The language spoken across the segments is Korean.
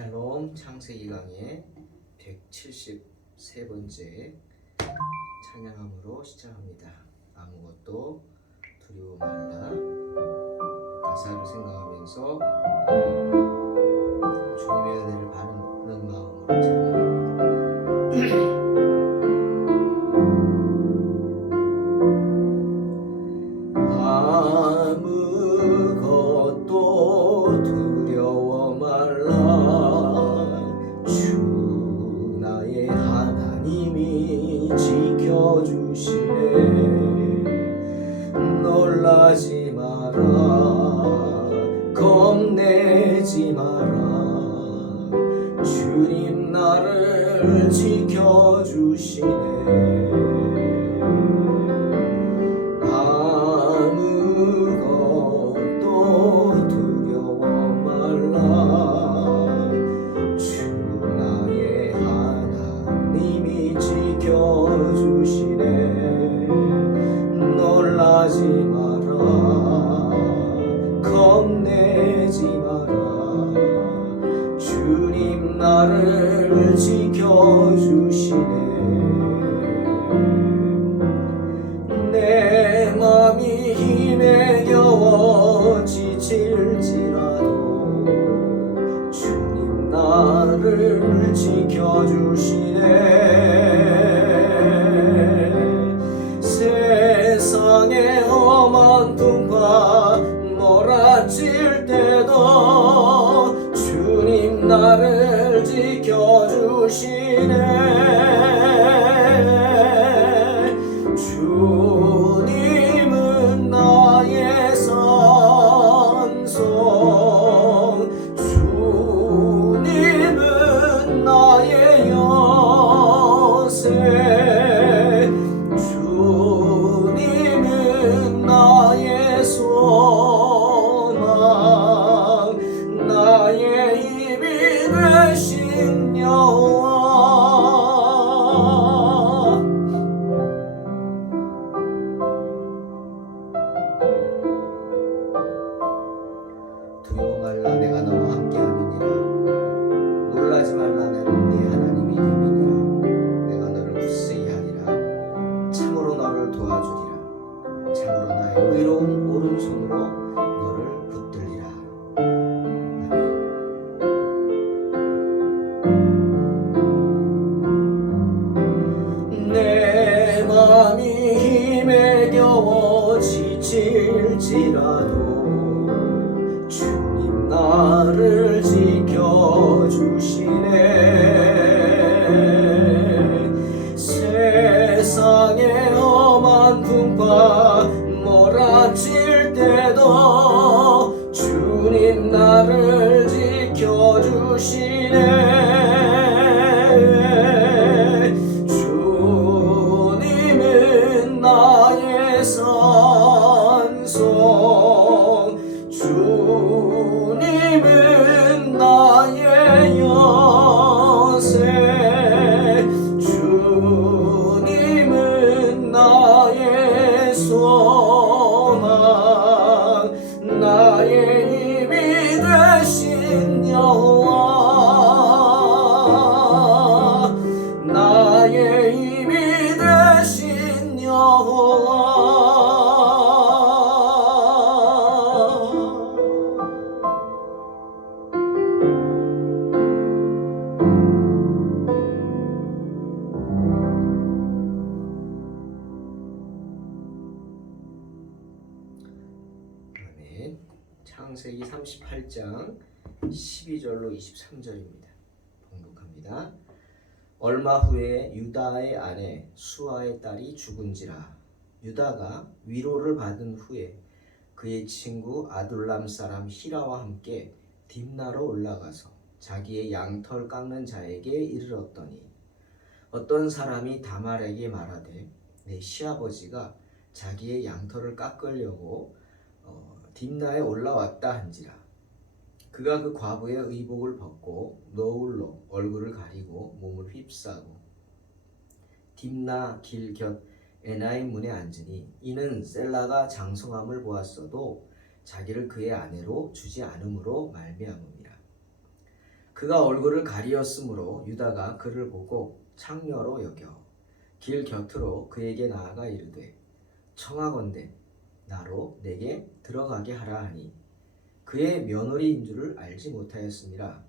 샬롬 창세기 강의 173번째 찬양함으로 시작합니다. 아무것도 두려워 말라. 가사를 생각하면서 주님의 은혜를 바라는 마음으로 찬양합니다. 아무것도 두려워 말라. 주 나의 하나님이 지켜주시네. 놀라지 마라. 겁내지 마라. 주님 나를 지켜주시네. 놀라지 마라. 겁내지 마라. 주님 나를 지켜주시네. 내 맘이 힘에 겨워 지칠지라도 주님 나를 지켜주시네. 세상의 험한 풍파 몰아칠 때도 주님 나를 지켜주시네. 주님은 나의 산성, 주님은 나의 여세, 주님은 나의 소망, 나의 힘이 되신 여호와. 두려워 말라. 내가 너와 함께함이니라. 놀라지 말라. 나는 네 하나님이 됨이니라. 내가 너를 굳세게 하리라. 참으로 너를 도와주리라. 참으로 나의 의로운 오른손으로 너를 붙들리라. 아멘. 내 맘이 힘에 겨워 지칠지라도 주님 나를 지켜주시네. 세상의 험한 풍파 몰아칠 때도 주님 나를 지켜주시네. 주님은 나의 산성, 주님은 나의 여세, 주님은 나의 소망, 나의 힘이 되신 여호와, 나의 힘이 되신 여호와. 아멘. 창세기 38장 12절로 23절입니다. 봉독합니다. 얼마 후에 유다의 아내 수아의 딸이 죽은지라. 유다가 위로를 받은 후에 그의 친구 아둘람 사람 히라와 함께 딥나로 올라가서 자기의 양털 깎는 자에게 이르렀더니 어떤 사람이 다말에게 말하되 내 시아버지가 자기의 양털을 깎으려고 딥나에 올라왔다 한지라. 그가 그 과부의 의복을 벗고 너울로 얼굴을 가리고 몸을 휩싸고 딥나 길 곁 에나임 문에 앉으니 이는 셀라가 장성함을 보았어도 자기를 그의 아내로 주지 않음으로 말미암음이라. 그가 얼굴을 가리었으므로 유다가 그를 보고 창녀로 여겨 길 곁으로 그에게 나아가 이르되 청하건대 나로 내게 들어가게 하라 하니 그의 며느리인 줄을 알지 못하였습니다.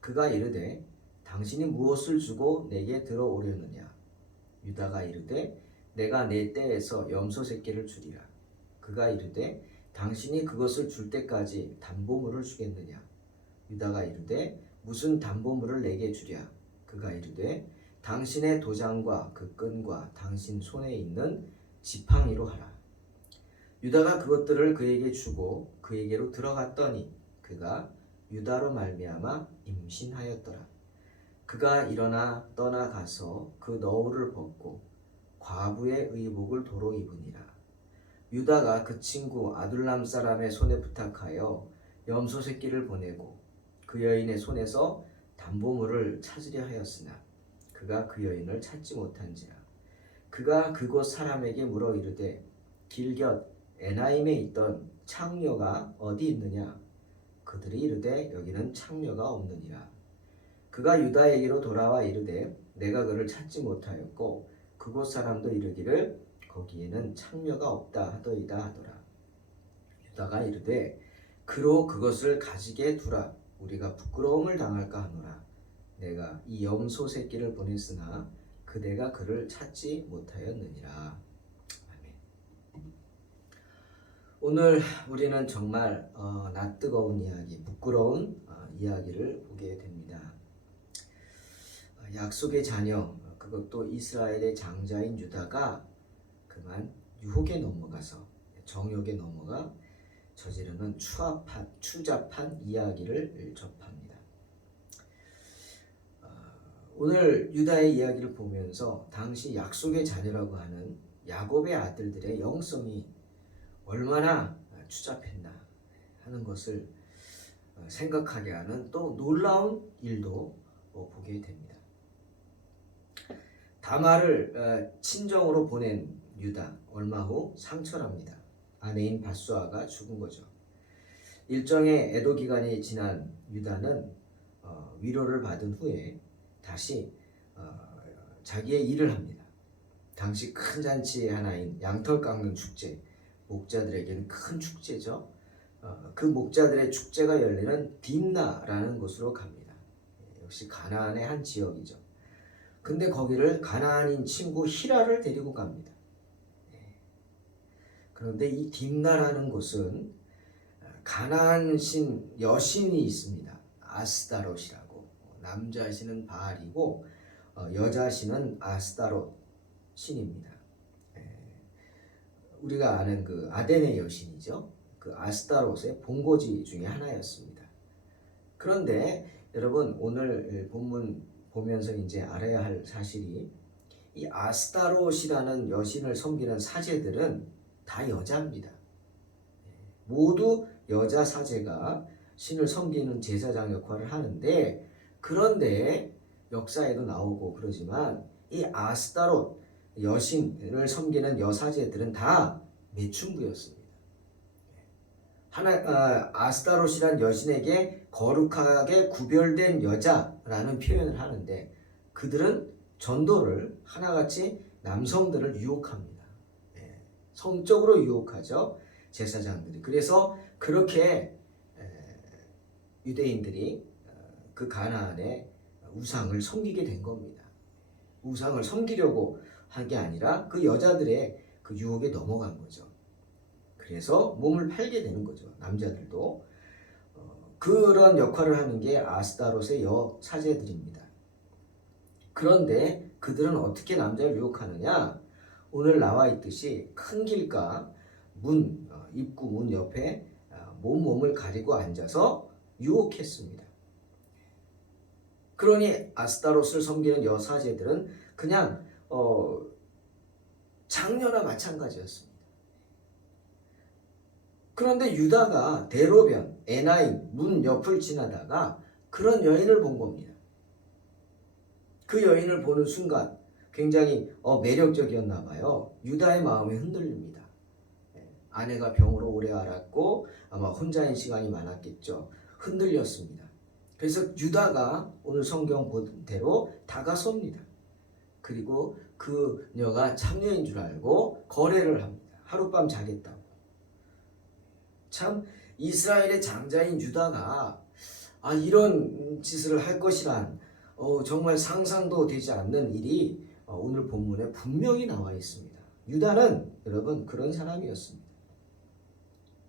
그가 이르되 당신이 무엇을 주고 내게 들어오려느냐? 유다가 이르되 내가 내 떼에서 염소 새끼를 주리라. 그가 이르되 당신이 그것을 줄 때까지 담보물을 주겠느냐? 유다가 이르되 무슨 담보물을 내게 주랴? 그가 이르되 당신의 도장과 그 끈과 당신 손에 있는 지팡이로 하라. 유다가 그것들을 그에게 주고 그에게로 들어갔더니 그가 유다로 말미암아 임신하였더라. 그가 일어나 떠나가서 그 너울을 벗고 과부의 의복을 도로 입으니라. 유다가 그 친구 아둘람 사람의 손에 부탁하여 염소 새끼를 보내고 그 여인의 손에서 담보물을 찾으려 하였으나 그가 그 여인을 찾지 못한지라. 그가 그곳 사람에게 물어 이르되 길곁 에나임에 있던 창녀가 어디 있느냐? 그들이 이르되 여기는 창녀가 없느니라. 그가 유다에게로 돌아와 이르되 내가 그를 찾지 못하였고 그곳 사람도 이르기를 거기에는 창녀가 없다 하더이다 하더라. 유다가 이르되 그로 그것을 가지게 두라. 우리가 부끄러움을 당할까 하노라. 내가 이 염소 새끼를 보냈으나 그대가 그를 찾지 못하였느니라. 아멘. 오늘 우리는 정말 낯뜨거운 이야기, 부끄러운 이야기를 보게 됩니다. 약속의 자녀, 그것도 이스라엘의 장자인 유다가 그만 유혹에 넘어가서 정욕에 넘어가 저지르는 추잡한 이야기를 접합니다. 오늘 유다의 이야기를 보면서 당시 약속의 자녀라고 하는 야곱의 아들들의 영성이 얼마나 추잡했나 하는 것을 생각하게 하는 또 놀라운 일도 보게 됩니다. 다말을 친정으로 보낸 유다, 얼마 후 상처랍니다. 아내인 바수아가 죽은 거죠. 일정의 애도 기간이 지난 유다는 위로를 받은 후에 다시 자기의 일을 합니다. 당시 큰 잔치의 하나인 양털 깎는 축제, 목자들에게는 큰 축제죠. 그 목자들의 축제가 열리는 딥나라는 곳으로 갑니다. 역시 가나안의 한 지역이죠. 근데 거기를 가나안인 친구 히라를 데리고 갑니다. 그런데 이 딥나라는 곳은 가나안 신 여신이 있습니다. 아스타롯이라고. 남자 신은 바알이고 여자 신은 아스타롯 신입니다. 우리가 아는 그 아덴의 여신이죠. 그 아스타롯의 본거지 중에 하나였습니다. 그런데 여러분 오늘 본문 보면서 이제 알아야 할 사실이 이 아스타롯이라는 여신을 섬기는 사제들은 다 여자입니다. 모두 여자 사제가 신을 섬기는 제사장 역할을 하는데 그런데 역사에도 나오고 그러지만 이 아스타롯 여신을 섬기는 여사제들은 다 매춘부였습니다. 아스타롯이란 여신에게 거룩하게 구별된 여자라는 표현을 하는데 그들은 전도를 하나같이 남성들을 유혹합니다. 성적으로 유혹하죠. 제사장들이. 그래서 그렇게 유대인들이 그 가나안의 우상을 섬기게 된 겁니다. 우상을 섬기려고 한 게 아니라 그 여자들의 그 유혹에 넘어간 거죠. 그래서 몸을 팔게 되는 거죠. 남자들도. 그런 역할을 하는 게 아스타롯의 여사제들입니다. 그런데 그들은 어떻게 남자를 유혹하느냐? 오늘 나와 있듯이 큰 길가 입구 문 옆에 몸을 가리고 앉아서 유혹했습니다. 그러니 아스타롯을 섬기는 여사제들은 그냥 장녀나 마찬가지였습니다. 그런데 유다가 대로변, 에나임, 문 옆을 지나다가 그런 여인을 본 겁니다. 그 여인을 보는 순간 굉장히 매력적이었나 봐요. 유다의 마음이 흔들립니다. 아내가 병으로 오래 앓았고 아마 혼자인 시간이 많았겠죠. 흔들렸습니다. 그래서 유다가 오늘 성경 본대로 다가섭니다. 그리고 그녀가 창녀인 줄 알고 거래를 합니다. 하룻밤 자겠다고. 참 이스라엘의 장자인 유다가 이런 짓을 할 것이란 정말 상상도 되지 않는 일이 오늘 본문에 분명히 나와 있습니다. 유다는 여러분 그런 사람이었습니다.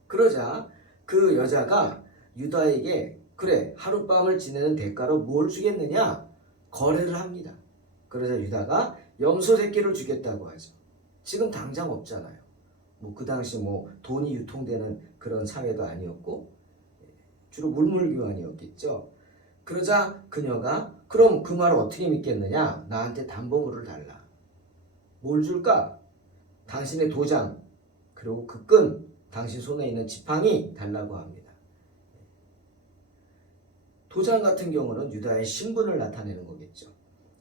그러자 그 여자가 유다에게 그래 하룻밤을 지내는 대가로 뭘 주겠느냐 거래를 합니다. 그러자 유다가 염소 새끼를 주겠다고 하죠. 지금 당장 없잖아요. 뭐 그 당시 뭐 돈이 유통되는 그런 사회도 아니었고 주로 물물교환이었겠죠. 그러자 그녀가 그럼 그 말을 어떻게 믿겠느냐? 나한테 담보물을 달라. 뭘 줄까? 당신의 도장 그리고 그 끈, 당신 손에 있는 지팡이 달라고 합니다. 도장 같은 경우는 유다의 신분을 나타내는 거겠죠.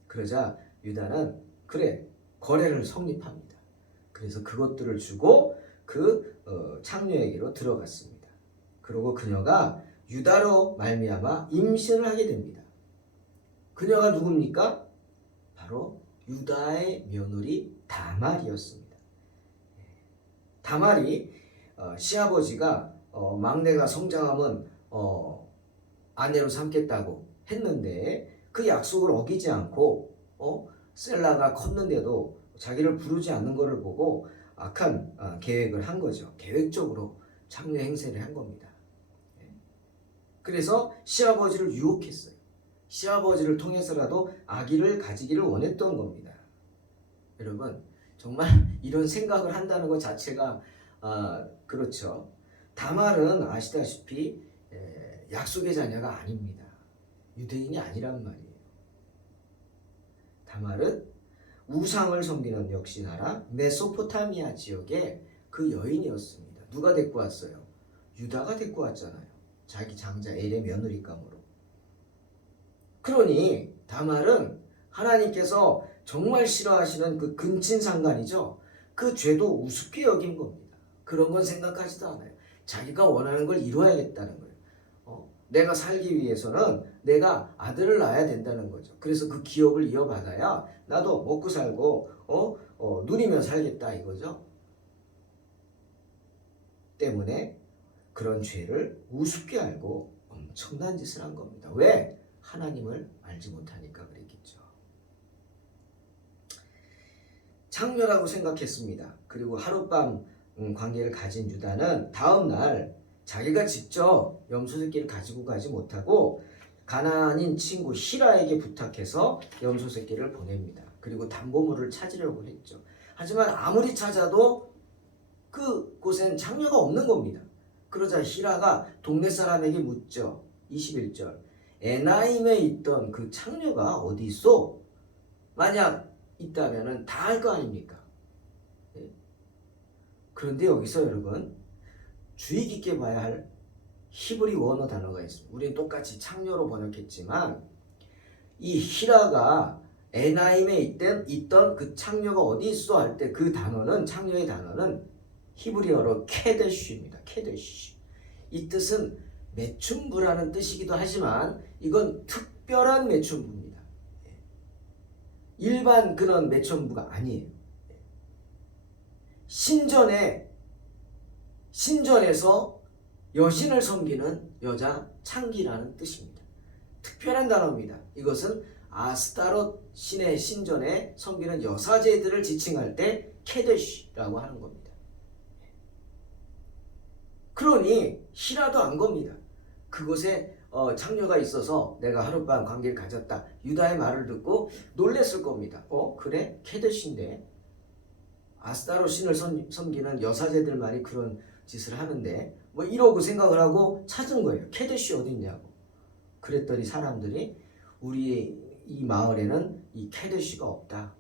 그러자 유다는 그래 거래를 성립합니다. 그래서 그것들을 주고 그 창녀에게로 들어갔습니다. 그리고 그녀가 유다로 말미암아 임신을 하게 됩니다. 그녀가 누굽니까? 바로 유다의 며느리 다말이었습니다. 다말이 시아버지가 막내가 성장하면 아내로 삼겠다고 했는데 그 약속을 어기지 않고 셀라가 컸는데도 자기를 부르지 않는 것을 보고 악한 계획을 한 거죠. 계획적으로 창녀 행세를 한 겁니다. 그래서 시아버지를 유혹했어요. 시아버지를 통해서라도 아기를 가지기를 원했던 겁니다. 여러분 정말 이런 생각을 한다는 것 자체가 그렇죠. 다말은 아시다시피 약속의 자녀가 아닙니다. 유대인이 아니란 말이에요. 다말은 우상을 섬기는 역시 나라 메소포타미아 지역의 그 여인이었습니다. 누가 데리고 왔어요? 유다가 데리고 왔잖아요. 자기 장자 엘의 며느리감으로. 그러니 다말은 하나님께서 정말 싫어하시는 그 근친상간이죠. 그 죄도 우습게 여긴 겁니다. 그런 건 생각하지도 않아요. 자기가 원하는 걸 이루어야겠다는 거예요. 내가 살기 위해서는 내가 아들을 낳아야 된다는 거죠. 그래서 그 기업을 이어받아야 나도 먹고 살고 누리며 살겠다 이거죠. 때문에 그런 죄를 우습게 알고 엄청난 짓을 한 겁니다. 왜? 하나님을 알지 못하니까 그랬겠죠. 창녀라고 생각했습니다. 그리고 하룻밤 관계를 가진 유다는 다음 날 자기가 직접 염소 새끼를 가지고 가지 못하고 가나안인 친구 히라에게 부탁해서 염소 새끼를 보냅니다. 그리고 담보물을 찾으려고 했죠. 하지만 아무리 찾아도 그곳엔 창녀가 없는 겁니다. 그러자 히라가 동네 사람에게 묻죠. 21절 에나임에 있던 그 창녀가 어디 있어? 만약 있다면 다 알 거 아닙니까? 그런데 여기서 여러분 주의 깊게 봐야 할 히브리 원어 단어가 있습니다. 우리는 똑같이 창녀로 번역했지만 이 히라가 에나임에 있던 그 창녀가 어디 있어 할 때 그 단어는 창녀의 단어는 히브리어로 케데쉬입니다. 케데쉬. 이 뜻은 매춘부라는 뜻이기도 하지만 이건 특별한 매춘부입니다. 일반 그런 매춘부가 아니에요. 신전에서 여신을 섬기는 여자 창기라는 뜻입니다. 특별한 단어입니다. 이것은 아스타롯 신의 신전에 섬기는 여사제들을 지칭할 때 케데쉬라고 하는 겁니다. 그러니 히라도 안 겁니다. 그곳에 창녀가 있어서 내가 하룻밤 관계를 가졌다. 유다의 말을 듣고 놀랬을 겁니다. 그래? 케데쉬인데 아스타롯 신을 섬기는 여사제들만이 그런 짓을 하는데 뭐 이러고 생각을 하고 찾은 거예요. 케데쉬 어디 있냐고. 그랬더니 사람들이 우리 이 마을에는 이 케데쉬가 없다.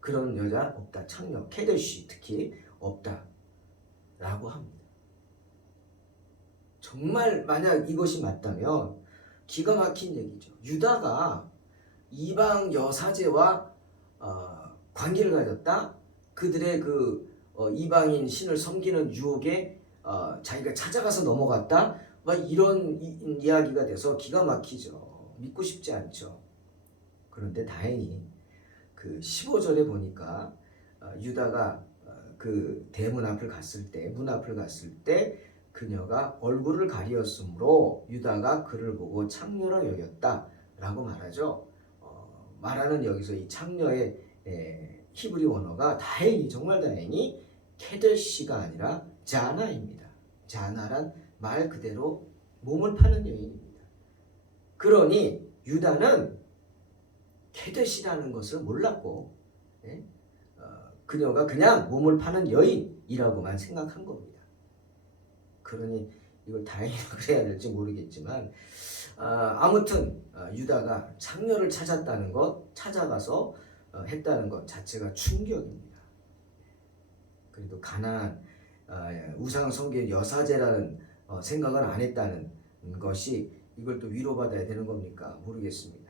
그런 여자 없다. 창녀 케데쉬 특히 없다. 라고 합니다. 정말 만약 이것이 맞다면 기가 막힌 얘기죠. 유다가 이방 여사제와 관계를 가졌다. 그들의 그 이방인 신을 섬기는 유혹에 자기가 찾아가서 넘어갔다. 막 이런 이야기가 돼서 기가 막히죠. 믿고 싶지 않죠. 그런데 다행히 그 15절에 보니까 유다가 그 대문 앞을 갔을 때, 문 앞을 갔을 때 그녀가 얼굴을 가리었으므로 유다가 그를 보고 창녀라 여겼다라고 말하죠. 말하는 여기서 이 창녀의 히브리 원어가 다행히, 정말 다행히 케데시가 아니라 자나입니다. 자나란 말 그대로 몸을 파는 여인입니다. 그러니 유다는 케데시라는 것을 몰랐고 그녀가 그냥 몸을 파는 여인이라고만 생각한 겁니다. 그러니 이걸 다행히 그래야 될지 모르겠지만 아무튼 유다가 창녀를 찾았다는 것, 찾아가서 했다는 것 자체가 충격입니다. 그래도 가나안 우상 섬긴 여사제라는 생각을 안 했다는 것이 이걸 또 위로받아야 되는 겁니까? 모르겠습니다.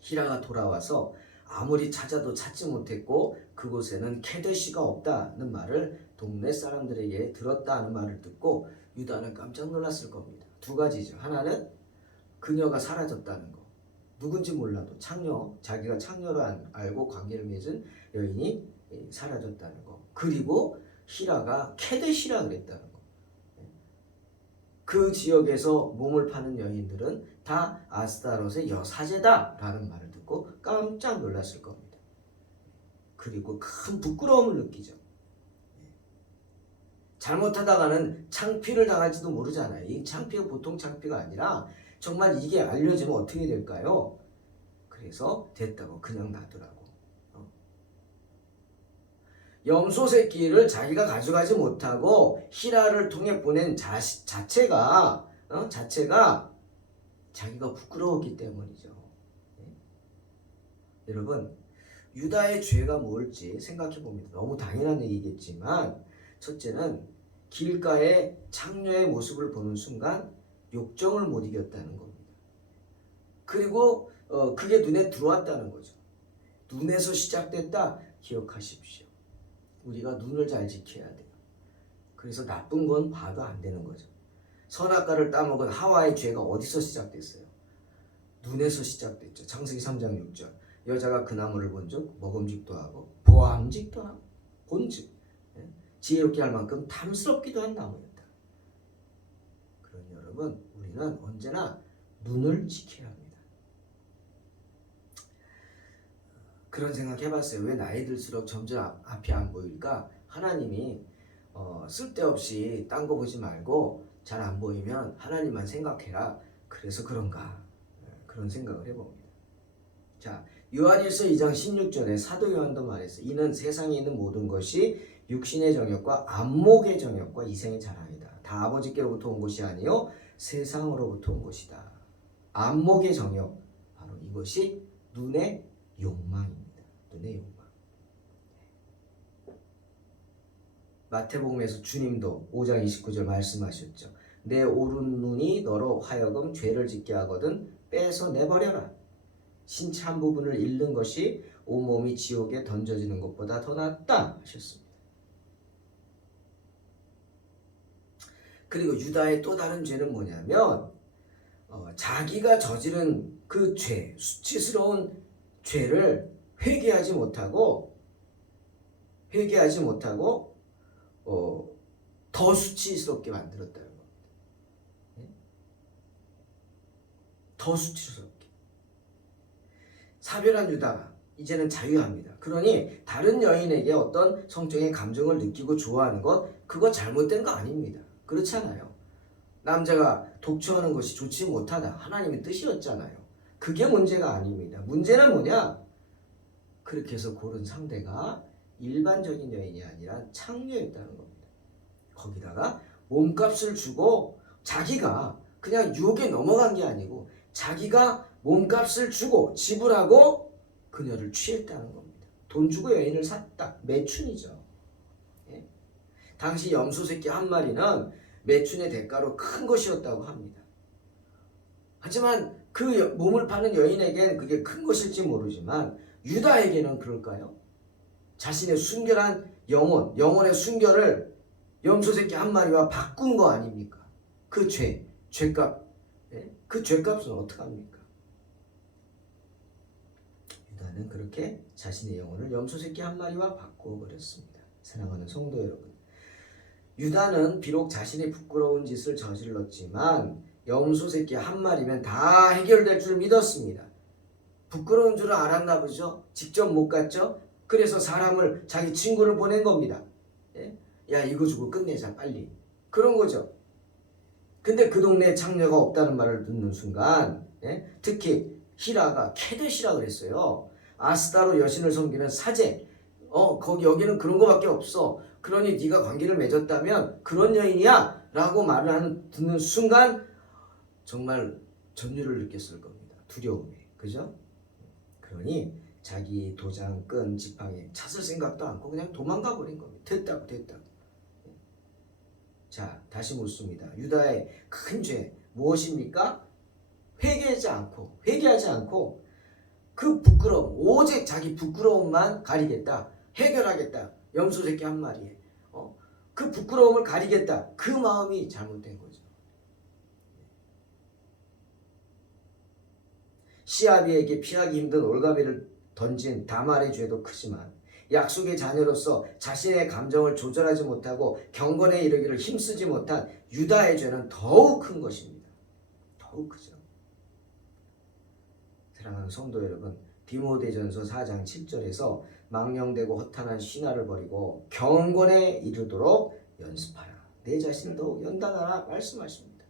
히라가 돌아와서 아무리 찾아도 찾지 못했고 그곳에는 케데시가 없다는 말을 동네 사람들에게 들었다는 말을 듣고 유다는 깜짝 놀랐을 겁니다. 두 가지죠. 하나는 그녀가 사라졌다는 거. 누군지 몰라도 창녀, 자기가 창녀로 알고 관계를 맺은 여인이 사라졌다는 거. 그리고 히라가 케데시라 그랬다는 거. 그 지역에서 몸을 파는 여인들은 다 아스타롯의 여사제다라는 말을 듣고 깜짝 놀랐을 겁니다. 그리고 큰 부끄러움을 느끼죠. 잘못하다가는 창피를 당할지도 모르잖아요. 이 창피가 보통 창피가 아니라 정말 이게 알려지면 어떻게 될까요? 그래서 됐다고 그냥 놔두라고. 염소 새끼를 자기가 가져가지 못하고 히라를 통해 보낸 자체가 자기가 부끄러웠기 때문이죠. 여러분, 유다의 죄가 뭘지 생각해 봅니다. 너무 당연한 얘기겠지만 첫째는 길가에 창녀의 모습을 보는 순간 욕정을 못 이겼다는 겁니다. 그리고 그게 눈에 들어왔다는 거죠. 눈에서 시작됐다 기억하십시오. 우리가 눈을 잘 지켜야 돼요. 그래서 나쁜 건 봐도 안 되는 거죠. 선악과를 따먹은 하와의 죄가 어디서 시작됐어요? 눈에서 시작됐죠. 창세기 3장 6절. 여자가 그 나무를 본즉 먹음직도 하고 보암직도 하고 본즉 지혜롭게 할 만큼 탐스럽기도 한 나무였다. 그러니 여러분, 우리는 언제나 눈을 지켜야 합니다. 그런 생각 해봤어요. 왜 나이 들수록 점점 앞이 안 보일까? 하나님이 쓸데없이 딴 거 보지 말고 잘 안 보이면 하나님만 생각해라. 그래서 그런가? 그런 생각을 해봅니다. 자, 요한일서 2장 16절에 사도 요한도 말했어요. 이는 세상에 있는 모든 것이 육신의 정욕과 안목의 정욕과 이생의 자랑이다. 다 아버지께로부터 온 것이 아니요 세상으로부터 온 것이다. 안목의 정욕, 바로 이것이 눈의 욕망입니다. 눈의 욕망. 마태복음에서 주님도 5장 29절 말씀하셨죠. 내 오른 눈이 너로 하여금 죄를 짓게 하거든 빼서 내버려라. 신체 한 부분을 잃는 것이 온몸이 지옥에 던져지는 것보다 더 낫다 하셨습니다. 그리고 유다의 또 다른 죄는 뭐냐면 자기가 저지른 그 죄, 수치스러운 죄를 회개하지 못하고 더 수치스럽게 만들었다는 겁니다. 더 수치스럽게. 사별한 유다가 이제는 자유합니다. 그러니 다른 여인에게 어떤 성적인 감정을 느끼고 좋아하는 것, 그거 잘못된 거 아닙니다. 그렇잖아요. 남자가 독초하는 것이 좋지 못하다. 하나님의 뜻이었잖아요. 그게 문제가 아닙니다. 문제는 뭐냐? 그렇게 해서 고른 상대가 일반적인 여인이 아니라 창녀였다는 겁니다. 거기다가 몸값을 주고 자기가 그냥 유혹에 넘어간 게 아니고 자기가 몸값을 주고 지불하고 그녀를 취했다는 겁니다. 돈 주고 여인을 샀다. 매춘이죠. 예? 당시 염소새끼 한 마리는 매춘의 대가로 큰 것이었다고 합니다. 하지만 그 몸을 파는 여인에게는 그게 큰 것일지 모르지만 유다에게는 그럴까요? 자신의 순결한 영혼의 순결을 염소 새끼 한 마리와 바꾼 거 아닙니까? 그 죄값, 그 죄값은 어떡합니까? 유다는 그렇게 자신의 영혼을 염소 새끼 한 마리와 바꾸어 버렸습니다. 사랑하는 성도 여러분, 유다는 비록 자신이 부끄러운 짓을 저질렀지만 염소 새끼 한 마리면 다 해결될 줄 믿었습니다. 부끄러운 줄을 알았나 보죠. 직접 못 갔죠. 그래서 사람을, 자기 친구를 보낸 겁니다. 야, 이거 주고 끝내자 빨리, 그런 거죠. 근데 그 동네에 창녀가 없다는 말을 듣는 순간, 특히 히라가 케데시라 그랬어요. 아스타로 여신을 섬기는 사제, 거기 여기는 그런 거밖에 없어. 그러니 네가 관계를 맺었다면 그런 여인이야 라고 말을 듣는 순간 정말 전율을 느꼈을 겁니다. 두려움에. 그죠? 그러니 자기 도장 끈 지팡이 찾을 생각도 않고 그냥 도망가 버린 겁니다. 됐다고. 자, 다시 묻습니다. 유다의 큰 죄 무엇입니까? 회개하지 않고 그 부끄러움, 오직 자기 부끄러움만 가리겠다, 해결하겠다, 염소 새끼 한 마리에 그 부끄러움을 가리겠다, 그 마음이 잘못된 거죠. 시아비에게 피하기 힘든 올가미를 던진 다말의 죄도 크지만 약속의 자녀로서 자신의 감정을 조절하지 못하고 경건에 이르기를 힘쓰지 못한 유다의 죄는 더욱 큰 것입니다. 더욱 크죠. 사랑하는 성도 여러분, 디모데전서 4장 7절에서 망령되고 허탄한 신화를 버리고 경건에 이르도록 연습하라. 내 자신을 더욱 연단하라 말씀하십니다.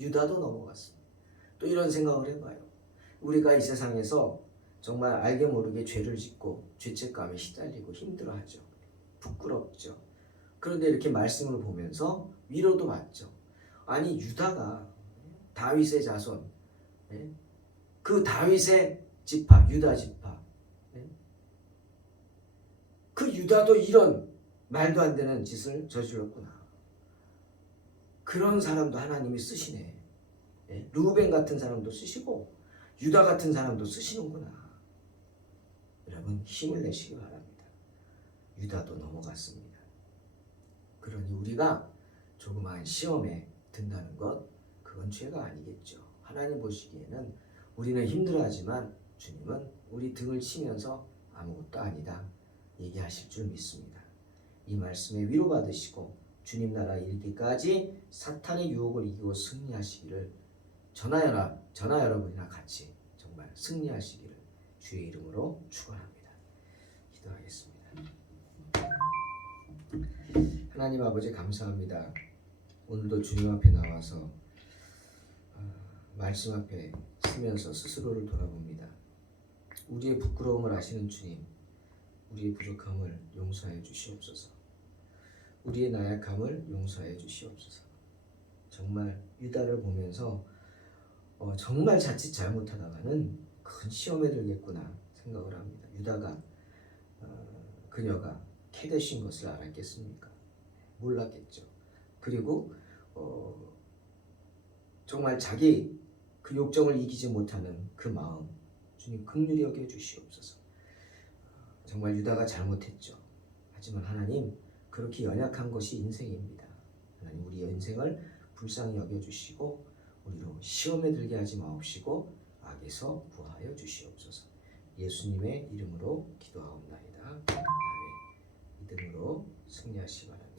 유다도 넘어갔습니다. 또 이런 생각을 해봐요. 우리가 이 세상에서 정말 알게 모르게 죄를 짓고 죄책감에 시달리고 힘들어하죠. 부끄럽죠. 그런데 이렇게 말씀을 보면서 위로도 받죠. 아니, 유다가 다윗의 자손, 그 다윗의 지파, 유다 지파, 그 유다도 이런 말도 안 되는 짓을 저질렀구나. 그런 사람도 하나님이 쓰시네. 루벤 같은 사람도 쓰시고 유다 같은 사람도 쓰시는구나. 여러분, 힘을 내시기 바랍니다. 유다도 넘어갔습니다. 그러니 우리가 조그마한 시험에 든다는 것, 그건 죄가 아니겠죠. 하나님 보시기에는 우리는 힘들어하지만 주님은 우리 등을 치면서 아무것도 아니다 얘기하실 줄 믿습니다. 이 말씀에 위로받으시고 주님 나라 이르기까지 사탄의 유혹을 이기고 승리하시기를 저나 여러분이나 같이 정말 승리하시기를 주의 이름으로 축원합니다. 기도하겠습니다. 하나님 아버지, 감사합니다. 오늘도 주님 앞에 나와서 말씀 앞에 서면서 스스로를 돌아봅니다. 우리의 부끄러움을 아시는 주님, 우리의 부족함을 용서하여 주시옵소서. 우리의 나약함을 용서하여 주시옵소서. 정말 유다를 보면서 정말 자칫 잘못하다가는 큰 시험에 들겠구나 생각을 합니다. 유다가 그녀가 캐데시인 것을 알았겠습니까? 몰랐겠죠. 그리고 정말 자기 그 욕정을 이기지 못하는 그 마음, 주님 긍휼히 여겨 주시옵소서. 정말 유다가 잘못했죠. 하지만 하나님, 그렇게 연약한 것이 인생입니다. 하나님, 우리의 인생을 불쌍히 여겨주시고 우리로 시험에 들게 하지 마옵시고 악에서 구하여 주시옵소서. 예수님의 이름으로 기도하옵나이다. 아멘. 믿음으로 승리하시기 바랍니다.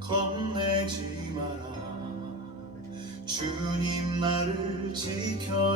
겁내지 마라. 주님 나를 지켜